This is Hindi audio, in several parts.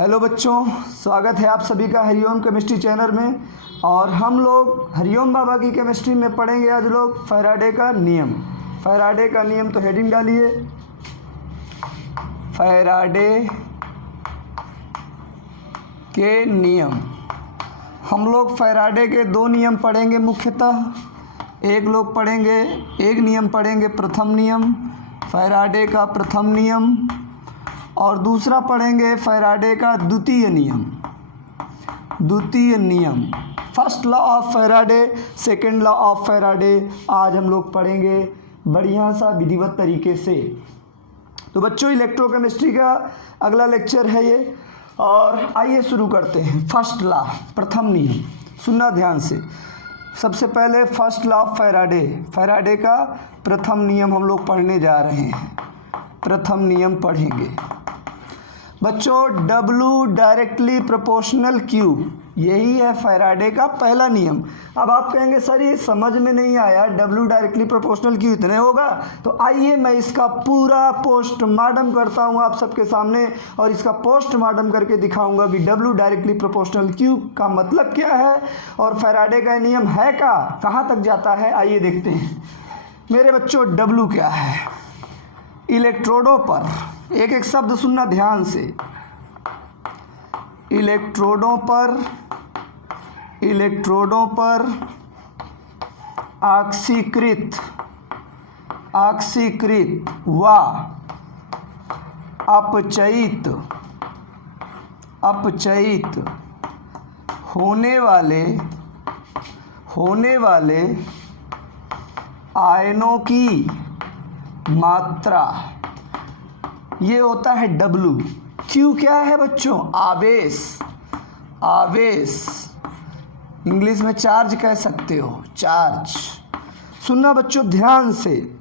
हेलो बच्चों, स्वागत है आप सभी का हरिओम केमिस्ट्री चैनल में। और हम लोग हरिओम बाबा की केमिस्ट्री में पढ़ेंगे आज लोग फैराडे का नियम। फैराडे का नियम तो हेडिंग डालिए, फैराडे के नियम। हम लोग फैराडे के दो नियम पढ़ेंगे मुख्यतः। एक नियम पढ़ेंगे प्रथम नियम, फैराडे का प्रथम नियम, और दूसरा पढ़ेंगे फैराडे का द्वितीय नियम, first law of Faraday, second law of Faraday. आज हम लोग पढ़ेंगे बढ़िया सा विधिवत तरीके से। तो बच्चों, इलेक्ट्रोकेमिस्ट्री का अगला लेक्चर है ये, और आइए शुरू करते हैं। फर्स्ट लॉ, प्रथम नियम, सुनना ध्यान से। सबसे पहले first law of Faraday, Faraday का प्रथम नियम हम लोग पढ़ने जा रहे हैं। प्रथम नियम पढ़ेंगे बच्चों, W डायरेक्टली प्रोपोर्शनल Q, यही है फैराडे का पहला नियम। अब आप कहेंगे सर ये समझ में नहीं आया, W डायरेक्टली प्रोपोर्शनल Q इतने होगा। तो आइए मैं इसका पूरा पोस्टमार्टम करता हूँ आप सबके सामने, और इसका पोस्टमार्टम करके दिखाऊंगा कि W डायरेक्टली प्रोपोर्शनल Q का मतलब क्या है और फैराडे का नियम है का, कहाँ तक जाता है। आइए देखते हैं मेरे बच्चों, W क्या है। इलेक्ट्रोडों पर, एक एक शब्द सुनना ध्यान से। इलेक्ट्रोडों पर ऑक्सीकृत व अपचयित होने वाले आयनों की मात्रा, ये होता है W। Q क्या है बच्चों? आवेश, इंग्लिश में चार्ज कह सकते हो, चार्ज। सुनना बच्चों ध्यान से,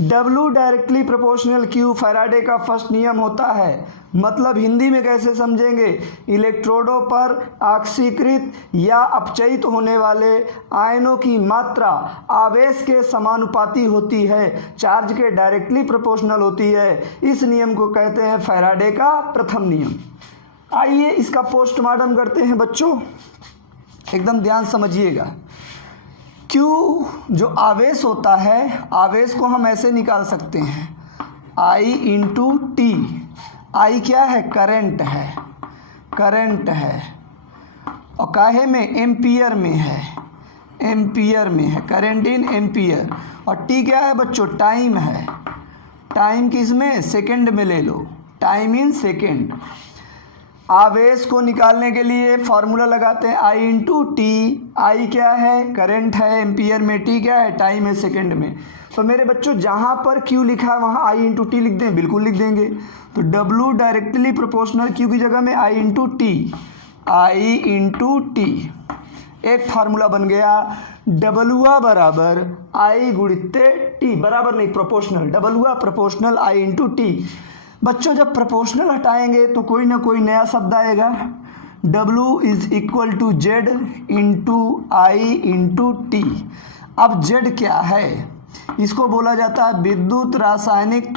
W directly proportional Q Faraday का फर्स्ट नियम होता है। मतलब हिंदी में कैसे समझेंगे? इलेक्ट्रोडों पर ऑक्सीकृत या अपचयित होने वाले आयनों की मात्रा आवेश के समानुपाती होती है, चार्ज के डायरेक्टली प्रोपोर्शनल होती है। इस नियम को कहते हैं फैराडे का प्रथम नियम। आइए इसका पोस्टमार्टम करते हैं बच्चों, एकदम ध्यान समझिएगा। Q जो आवेश होता है, आवेश को हम ऐसे निकाल सकते हैं, I इंटू टी। I क्या है? करंट है, और काहे में? एम्पियर में है, करंट इन एम्पियर। और T क्या है बच्चों? टाइम है। टाइम किस में? सेकंड में ले लो, टाइम इन सेकंड। आवेश को निकालने के लिए फॉर्मूला लगाते हैं I इंटू टी। आई क्या है? करंट है एम्पियर में, टी क्या है? टाइम है सेकंड में। तो मेरे बच्चों जहाँ पर Q लिखा है वहाँ I इंटू टी लिख दें, बिल्कुल लिख देंगे। तो W डायरेक्टली प्रोपोर्शनल Q की जगह में I इंटू टी, एक फार्मूला बन गया। W बराबर I गुणित्ते टी, बराबर नहीं, proportional. W proportional I into T. बच्चों जब प्रोपोर्शनल हटाएंगे तो कोई ना कोई नया शब्द आएगा। W is equal to Z into I into T. अब Z क्या है? इसको बोला जाता है विद्युत रासायनिक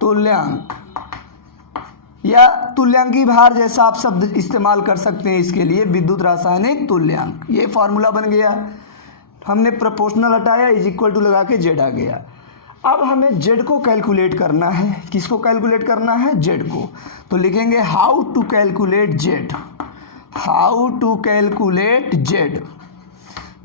तुल्यांक, या तुल्यांकी भार जैसा आप शब्द इस्तेमाल कर सकते हैं इसके लिए, विद्युत रासायनिक तुल्यांक। ये फॉर्मूला बन गया। हमने प्रोपोर्शनल हटाया, इज इक्वल टू लगा के Z आ गया। अब हमें Z को कैलकुलेट करना है। किसको कैलकुलेट करना है? Z को। तो लिखेंगे हाउ टू कैलकुलेट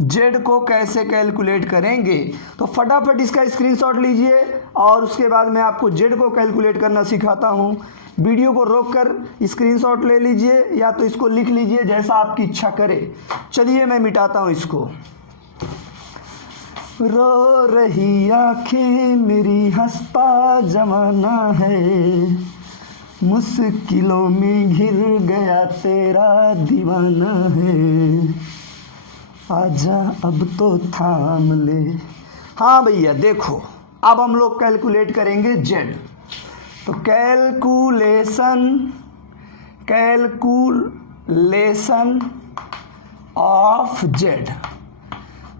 Z को कैसे कैलकुलेट करेंगे? तो फटाफट इसका स्क्रीनशॉट लीजिए, और उसके बाद मैं आपको Z को कैलकुलेट करना सिखाता हूँ। वीडियो को रोककर स्क्रीनशॉट ले लीजिए, या तो इसको लिख लीजिए, जैसा आपकी इच्छा करे। चलिए मैं मिटाता हूँ इसको। रो रही आँखें मेरी, हंसता जमाना है, मुश्किलों में घिर गया तेरा दीवाना है, आजा अब तो थाम ले। हाँ भैया देखो, अब हम लोग कैलकुलेट करेंगे Z। तो कैलकुलेशन ऑफ Z।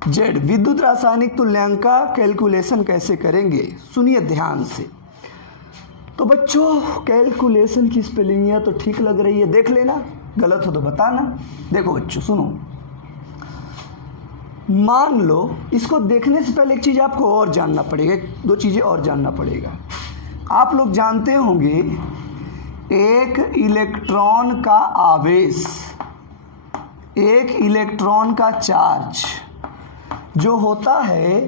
जेड। विद्युत रासायनिक तुल्यांक का कैलकुलेशन कैसे करेंगे, सुनिए ध्यान से। तो बच्चों कैलकुलेशन की स्पेलिंग तो ठीक लग रही है, देख लेना, गलत हो तो बताना। देखो बच्चों सुनो, मान लो, इसको देखने से पहले एक चीज़ आपको और जानना पड़ेगा, दो चीज़ें और जानना पड़ेगा। आप लोग जानते होंगे एक इलेक्ट्रॉन का आवेश, एक इलेक्ट्रॉन का चार्ज जो होता है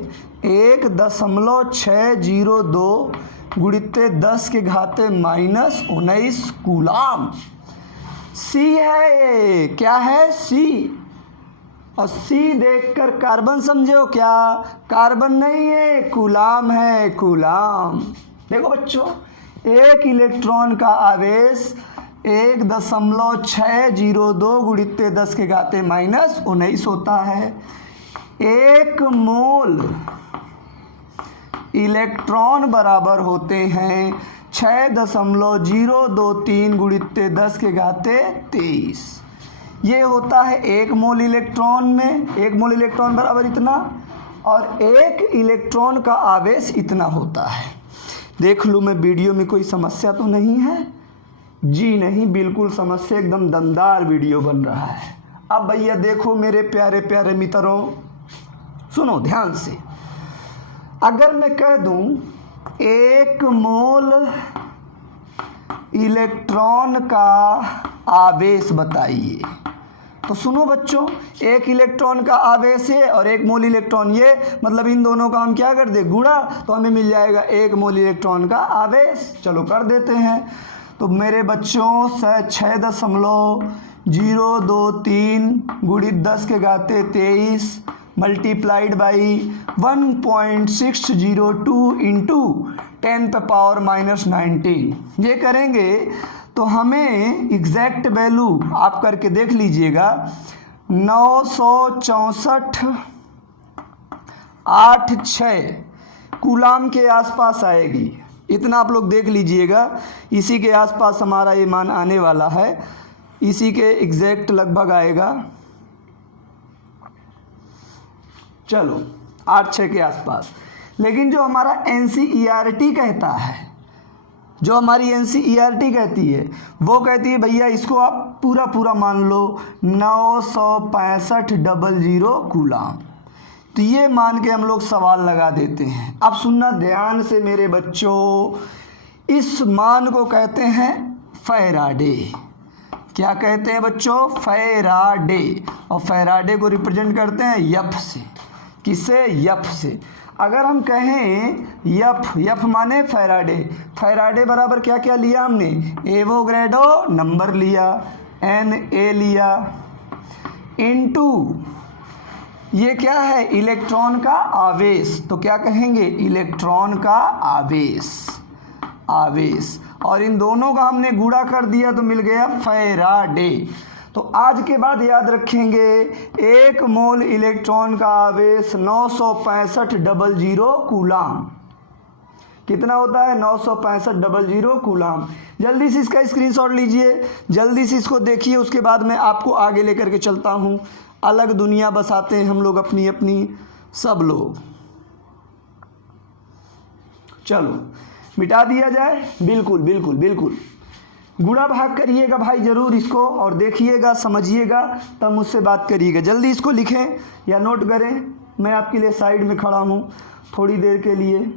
1.602 गुणित्ते 10 के घाते -19 कूलाम। सी है ये, क्या है सी, और सी देखकर कार्बन समझे हो क्या, कार्बन नहीं है, कूलाम है, कूलाम। देखो बच्चों, एक इलेक्ट्रॉन का आवेश 1.602 गुणित्ते 10 के घाते -19 होता है। एक मोल इलेक्ट्रॉन बराबर होते हैं 6.023 गुणित्ते 10 के घाते 23। ये होता है एक मोल इलेक्ट्रॉन में, एक मोल इलेक्ट्रॉन बराबर इतना, और एक इलेक्ट्रॉन का आवेश इतना होता है। देख लूँ मैं वीडियो में कोई समस्या तो नहीं है? जी नहीं, बिल्कुल समस्या, एकदम दमदार वीडियो बन रहा है। अब भैया देखो मेरे प्यारे प्यारे मित्रों, सुनो ध्यान से। अगर मैं कह दूं एक मोल इलेक्ट्रॉन का आवेश बताइए, तो सुनो बच्चों, एक इलेक्ट्रॉन का आवेश है और एक मोल इलेक्ट्रॉन, ये मतलब इन दोनों का हम क्या कर दे, गुणा, तो हमें मिल जाएगा एक मोल इलेक्ट्रॉन का आवेश। चलो कर देते हैं। तो मेरे बच्चों 6.023 गुणित 10 के घाते 23 मल्टीप्लाइड बाई 1.602 इंटू 10⁻⁻19, ये करेंगे तो हमें एग्जैक्ट वैल्यू आप करके देख लीजिएगा, 964.86 कूलाम के आसपास आएगी। इतना आप लोग देख लीजिएगा, इसी के आसपास हमारा ये मान आने वाला है, इसी के एग्जैक्ट लगभग आएगा। चलो 8-6 के आसपास। लेकिन जो हमारा NCERT कहता है, जो हमारी NCERT कहती है, वो कहती है भैया इसको आप पूरा पूरा मान लो 965.00 कूलाम। तो ये मान के हम लोग सवाल लगा देते हैं। अब सुनना ध्यान से मेरे बच्चों, इस मान को कहते हैं फैराडे। क्या कहते हैं बच्चों? फैराडे। और फैराडे को रिप्रेजेंट करते हैं यफ से। किससे? यफ से। अगर हम कहें यफ, यफ माने फैराडे, फैराडे बराबर क्या क्या लिया हमने? एवोगैड्रो नंबर लिया, Na लिया, इनटू ये क्या है? इलेक्ट्रॉन का आवेश। तो क्या कहेंगे? इलेक्ट्रॉन का आवेश, आवेश। और इन दोनों का हमने गुणा कर दिया तो मिल गया फैराडे। तो आज के बाद याद रखेंगे, एक मोल इलेक्ट्रॉन का आवेश 965.00 कूलाम। कितना होता है? 965.00 कूलाम। जल्दी से इसका स्क्रीनशॉट लीजिए, जल्दी से इसको देखिए, उसके बाद मैं आपको आगे लेकर के चलता हूँ। अलग दुनिया बसाते हैं हम लोग अपनी अपनी, सब लोग। चलो मिटा दिया जाए। बिल्कुल बिल्कुल बिल्कुल, गुणा भाग करिएगा भाई ज़रूर इसको, और देखिएगा, समझिएगा, तब मुझसे बात करिएगा। जल्दी इसको लिखें या नोट करें, मैं आपके लिए साइड में खड़ा हूँ थोड़ी देर के लिए।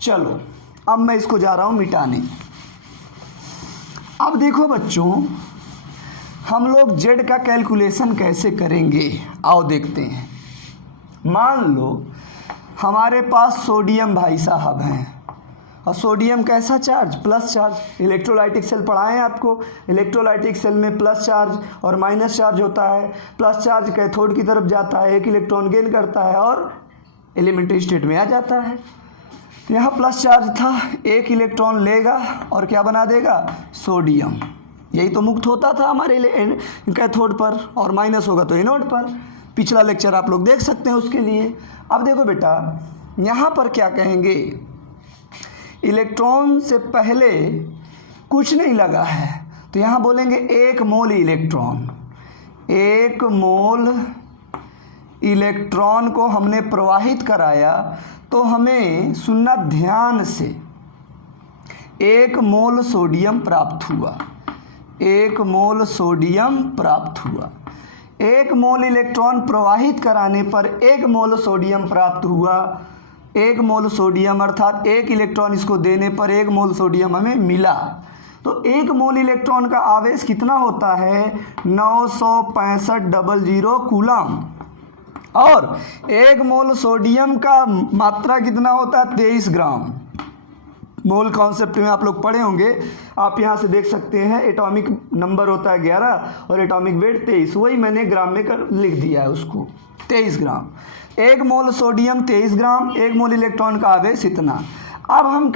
चलो अब मैं इसको जा रहा हूँ मिटाने। अब देखो बच्चों, हम लोग जेड का कैलकुलेशन कैसे करेंगे, आओ देखते हैं। मान लो हमारे पास सोडियम भाई साहब हैं, और सोडियम कैसा चार्ज? Plus charge. इलेक्ट्रोलाइटिक सेल पढ़ाएं आपको, इलेक्ट्रोलाइटिक सेल में प्लस चार्ज और माइनस चार्ज होता है। प्लस चार्ज कैथोड की तरफ जाता है, एक इलेक्ट्रॉन गेन करता है और एलिमेंट्री स्टेट में आ जाता है। तो यहाँ प्लस चार्ज था, एक इलेक्ट्रॉन लेगा और क्या बना देगा? सोडियम। यही तो मुक्त होता था हमारे कैथोड पर, और माइनस होगा तो एनोड पर। पिछला लेक्चर आप लोग देख सकते हैं उसके लिए। अब देखो बेटा, यहाँ पर क्या कहेंगे? इलेक्ट्रॉन से पहले कुछ नहीं लगा है, तो यहाँ बोलेंगे एक मोल इलेक्ट्रॉन, एक मोल इलेक्ट्रॉन को हमने प्रवाहित कराया तो हमें सुनना ध्यान से 1 मोल सोडियम प्राप्त हुआ। 1 मोल सोडियम प्राप्त हुआ। 1 मोल इलेक्ट्रॉन प्रवाहित कराने पर 1 मोल सोडियम प्राप्त हुआ। 1 मोल सोडियम अर्थात 1 इलेक्ट्रॉन इसको देने पर 1 मोल सोडियम हमें मिला। तो 1 मोल इलेक्ट्रॉन का आवेश कितना होता है? 965.00 कूलम। और 1 मोल सोडियम का मात्रा कितना होता है? 23 ग्राम। मोल कॉन्सेप्ट में आप लोग पढ़े होंगे, आप यहाँ से देख सकते हैं। एटॉमिक नंबर होता है 11 और एटॉमिक वेट 23, वही मैंने ग्राम में लिख दिया है उसको, 23 ग्राम। 1 मोल सोडियम 23 ग्राम, 1 मोल इलेक्ट्रॉन का आवेश इतना। अब हम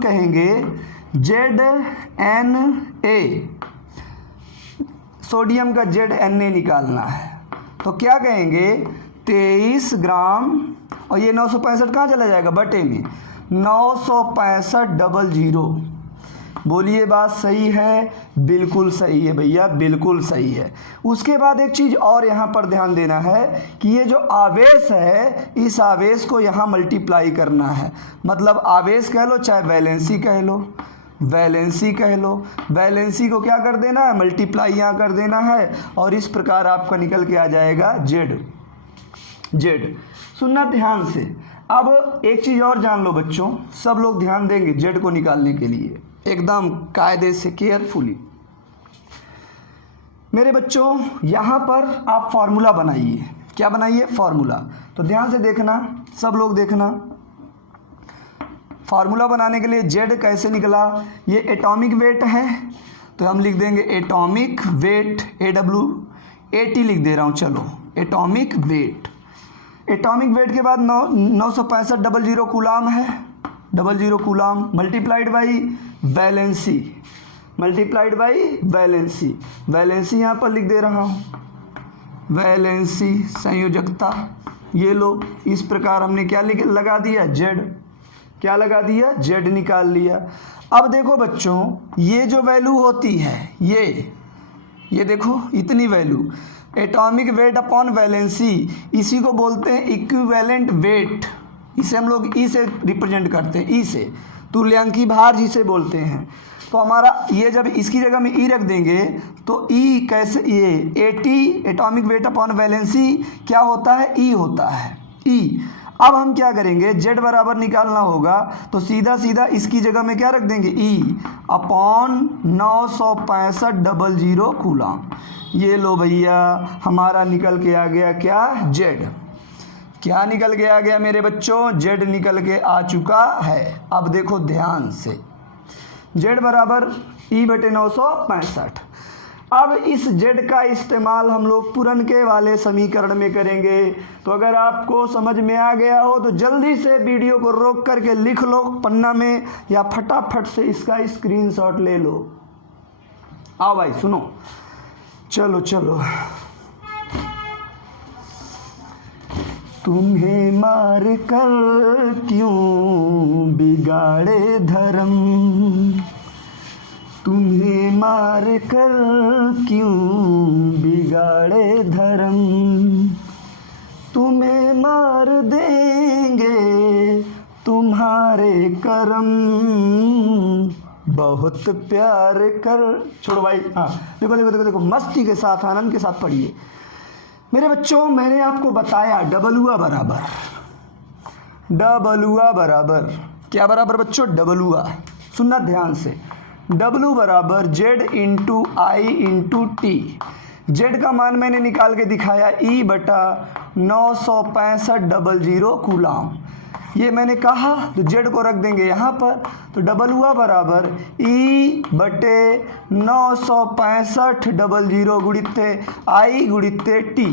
कहेंगे ZNA, सोडियम का ZNA निकालना है तो क्या कहेंगे? 23 ग्राम और ये 965 कहाँ चला जाएगा? बटे में 965.00। बोलिए बात सही है? बिल्कुल सही है भैया, बिल्कुल सही है। उसके बाद एक चीज़ और यहाँ पर ध्यान देना है कि ये जो आवेश है, इस आवेश को यहाँ मल्टीप्लाई करना है। मतलब आवेश कह लो चाहे वैलेंसी कह लो, वैलेंसी कह लो, वैलेंसी को क्या कर देना है? मल्टीप्लाई यहाँ कर देना है और इस प्रकार आपका निकल के आ जाएगा Z। सुनना ध्यान से। अब एक चीज़ और जान लो बच्चों, सब लोग ध्यान देंगे Z को निकालने के लिए एकदम कायदे से, केयरफुली। मेरे बच्चों यहाँ पर आप फार्मूला बनाइए। क्या बनाइए? फार्मूला। तो ध्यान से देखना, सब लोग देखना। फार्मूला बनाने के लिए Z कैसे निकला? ये एटॉमिक वेट है तो हम लिख देंगे एटॉमिक वेट, AT लिख दे रहा हूँ। चलो, एटॉमिक वेट। एटॉमिक वेट के बाद 965.00 कूलाम है, 00 coulomb multiplied by valency, multiplied by valency. Valency यहाँ पर लिख दे रहा हूँ, वैलेंसी संयोजकता। ये लो, इस प्रकार हमने क्या लगा दिया? Z। क्या लगा दिया? Z निकाल लिया। अब देखो बच्चों, ये जो वैल्यू होती है, ये देखो इतनी value, atomic weight upon valency, इसी को बोलते हैं इक्विवेलेंट वेट। इसे हम लोग ई से रिप्रेजेंट करते हैं, ई से, तुल्यांकी भार जिसे बोलते हैं। तो हमारा ये जब इसकी जगह में ई रख देंगे तो ई कैसे, ये AT atomic weight upon valency क्या होता है? ई होता है, ई। अब हम क्या करेंगे? Z बराबर निकालना होगा तो सीधा सीधा इसकी जगह में क्या रख देंगे? ई अपॉन 965.00 कूलम। ये लो भैया, हमारा निकल के आ गया क्या? Z। क्या निकल के आ गया मेरे बच्चों? Z निकल के आ चुका है। अब देखो ध्यान से, Z बराबर E/965। अब इस Z का इस्तेमाल हम लोग पुरनके वाले समीकरण में करेंगे। तो अगर आपको समझ में आ गया हो तो जल्दी से वीडियो को रोक करके लिख लो पन्ना में, या फटाफट से इसका स्क्रीनशॉट ले लो। आओ भाई सुनो, चलो चलो। तुम्हें मार कर क्यों बिगाड़े धर्म, तुम्हें मार कर क्यों बिगाड़े धर्म, तुम्हें मार देंगे तुम्हारे कर्म, बहुत प्यार कर। छोड़ो भाई, हाँ देखो देखो देखो देखो, मस्ती के साथ, आनंद के साथ पढ़िए मेरे बच्चों। मैंने आपको बताया डबलुआ बराबर क्या बराबर बच्चों? डबलुआ। सुनना ध्यान से, W बराबर Z into I into T। Z का मान मैंने निकाल के दिखाया E/965.00 कूलाम। ये मैंने कहा तो Z को रख देंगे यहाँ पर, तो डबलुआ बराबर E/965.00 गुणित I गुणित T।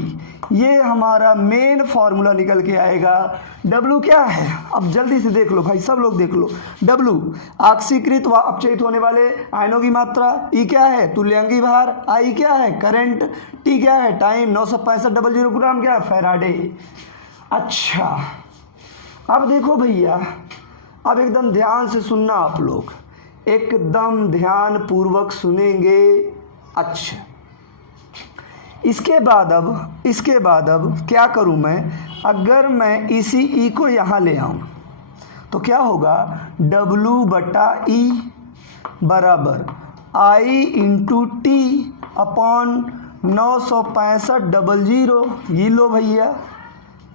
ये हमारा मेन फॉर्मूला निकल के आएगा। W क्या है? अब जल्दी से देख लो भाई, सब लोग देख लो। W ऑक्सीकृत व अपचयित होने वाले आयनों की मात्रा, E क्या है? तुल्यांकी भार, I क्या है? करंट, T क्या है? टाइम, 965.00 कूलाम क्या है? फैराडे। अच्छा, अब देखो भैया, अब एकदम ध्यान से सुनना आप लोग, एकदम ध्यान पूर्वक सुनेंगे। अच्छा, इसके बाद अब क्या करूं मैं, अगर मैं इसी ई को यहाँ ले आऊं तो क्या होगा, W/E बराबर I इंटू टी अपॉन 965/00। ये लो भैया,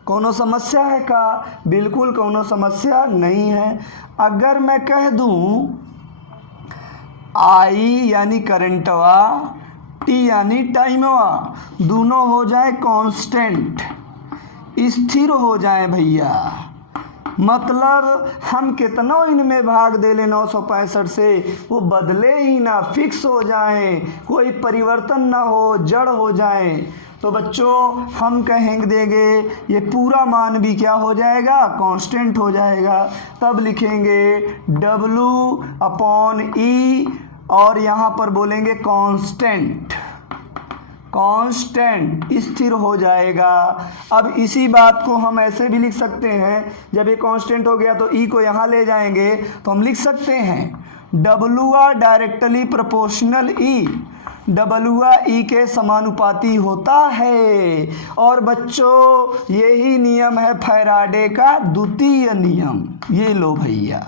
कोनो समस्या है का? बिल्कुल कोनो समस्या नहीं है। अगर मैं कह दूं I यानी करंटवा, टी यानी टाइमवा, दोनों हो जाए कांस्टेंट, स्थिर हो जाए भैया, मतलब हम कितना इनमें भाग दे ले 965 से, वो बदले ही ना, फिक्स हो जाएं, कोई परिवर्तन ना हो, जड़ हो जाएं। तो बच्चों हम कहेंगे देंगे ये पूरा मान भी क्या हो जाएगा, कांस्टेंट हो जाएगा। तब लिखेंगे W/E और यहाँ पर बोलेंगे कांस्टेंट, स्थिर हो जाएगा। अब इसी बात को हम ऐसे भी लिख सकते हैं, जब ये कांस्टेंट हो गया तो ई को यहाँ ले जाएंगे तो हम लिख सकते हैं W डायरेक्टली प्रोपोर्शनल ई, W ई के समानुपाती होता है। और बच्चों यही नियम है फैराडे का द्वितीय नियम। ये लो भैया,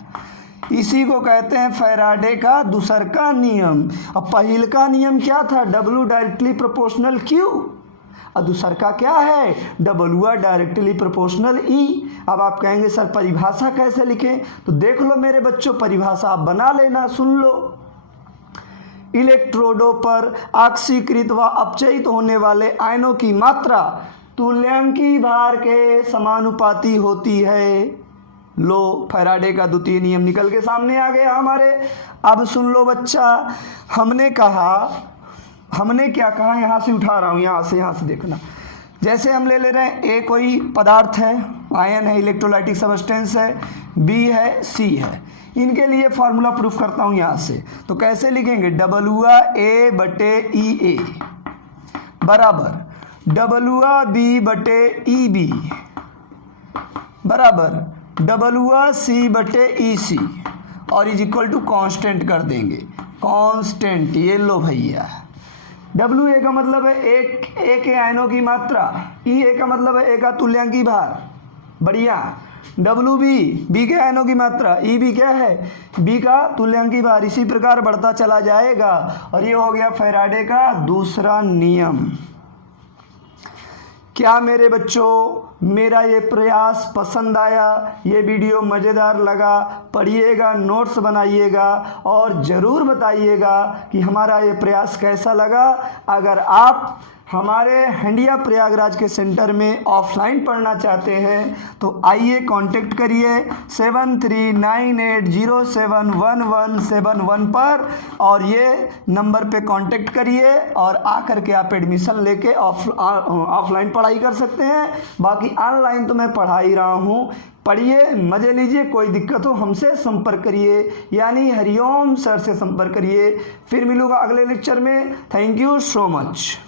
इसी को कहते हैं फैराडे का दूसरा नियम। अब पहल का नियम क्या था, W डायरेक्टली प्रोपोर्शनल Q, और दूसरा क्या है, W डायरेक्टली प्रोपोर्शनल E। अब आप कहेंगे सर परिभाषा कैसे लिखें, तो देख लो मेरे बच्चों, परिभाषा आप बना लेना, सुन लो। इलेक्ट्रोडों पर ऑक्सीकृत व अपचयित होने वाले आयनों की मात्रा तुल्यांकी भार के समानुपाती होती है। लो फैराडे का द्वितीय नियम निकल के सामने आ गया हमारे। अब सुन लो बच्चा, हमने क्या कहा, यहाँ से उठा रहा हूँ, यहाँ से देखना। जैसे हम ले रहे हैं, ए कोई पदार्थ है, आयन है, इलेक्ट्रोलाइटिक सब्सटेंस है, बी है, सी है। इनके लिए फार्मूला प्रूफ करता हूँ यहाँ से। तो कैसे लिखेंगे, WA/EA बराबर WB/EB बराबर WC/EC और इज इक्वल टू कांस्टेंट कर देंगे, कांस्टेंट। ये लो भैया, WA का मतलब है एक के आयनों की मात्रा, EA का मतलब है ए का तुल्यांकी भार, बढ़िया। बी के आयनों की मात्रा, EB क्या है, बी का तुल्यांकी भार। इसी प्रकार बढ़ता चला जाएगा। और ये हो गया फैराडे का दूसरा नियम। क्या मेरे बच्चों मेरा ये प्रयास पसंद आया, ये वीडियो मज़ेदार लगा? पढ़िएगा, नोट्स बनाइएगा और ज़रूर बताइएगा कि हमारा ये प्रयास कैसा लगा। अगर आप हमारे हंडिया प्रयागराज के सेंटर में ऑफलाइन पढ़ना चाहते हैं तो आइए कांटेक्ट करिए 7398071171 पर, और ये नंबर पे कांटेक्ट करिए और आकर के आप एडमिशन लेके ऑफलाइन पढ़ाई कर सकते हैं। बाकी ऑनलाइन तो मैं पढ़ा ही रहा हूँ। पढ़िए, मज़े लीजिए, कोई दिक्कत हो हमसे संपर्क करिए, यानी हरिओम सर से संपर्क करिए। फिर मिलूंगा अगले लेक्चर में। Thank you so much.